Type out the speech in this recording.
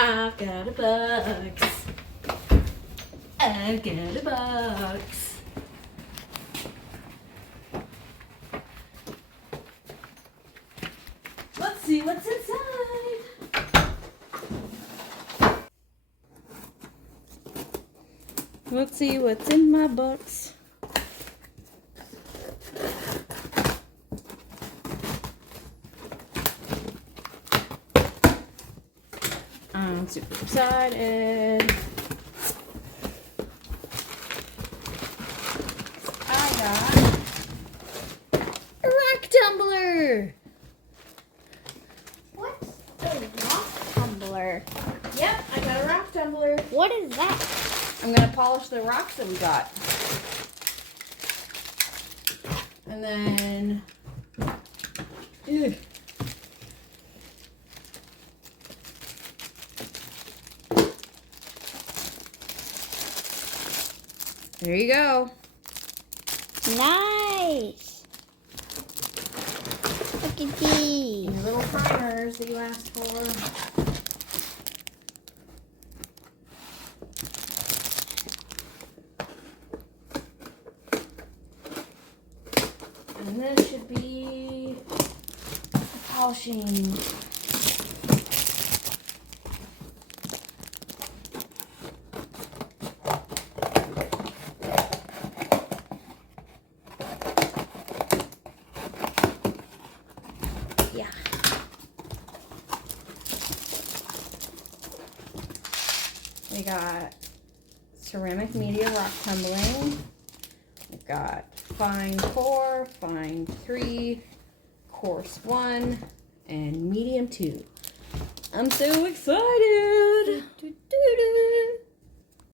I've got a box. I've got a box. Let's see what's inside. Let's see what's in my box. I'm super excited. I got a rock tumbler. What's a rock tumbler? Yep, I got a rock tumbler. What is that? I'm gonna polish the rocks that we got. And then, ugh. There you go. Nice. Look at these. Your little primers that you asked for. And this should be polishing. Yeah. We got ceramic media rock tumbling. We've got fine 4, fine 3, coarse 1, and medium 2. I'm so excited!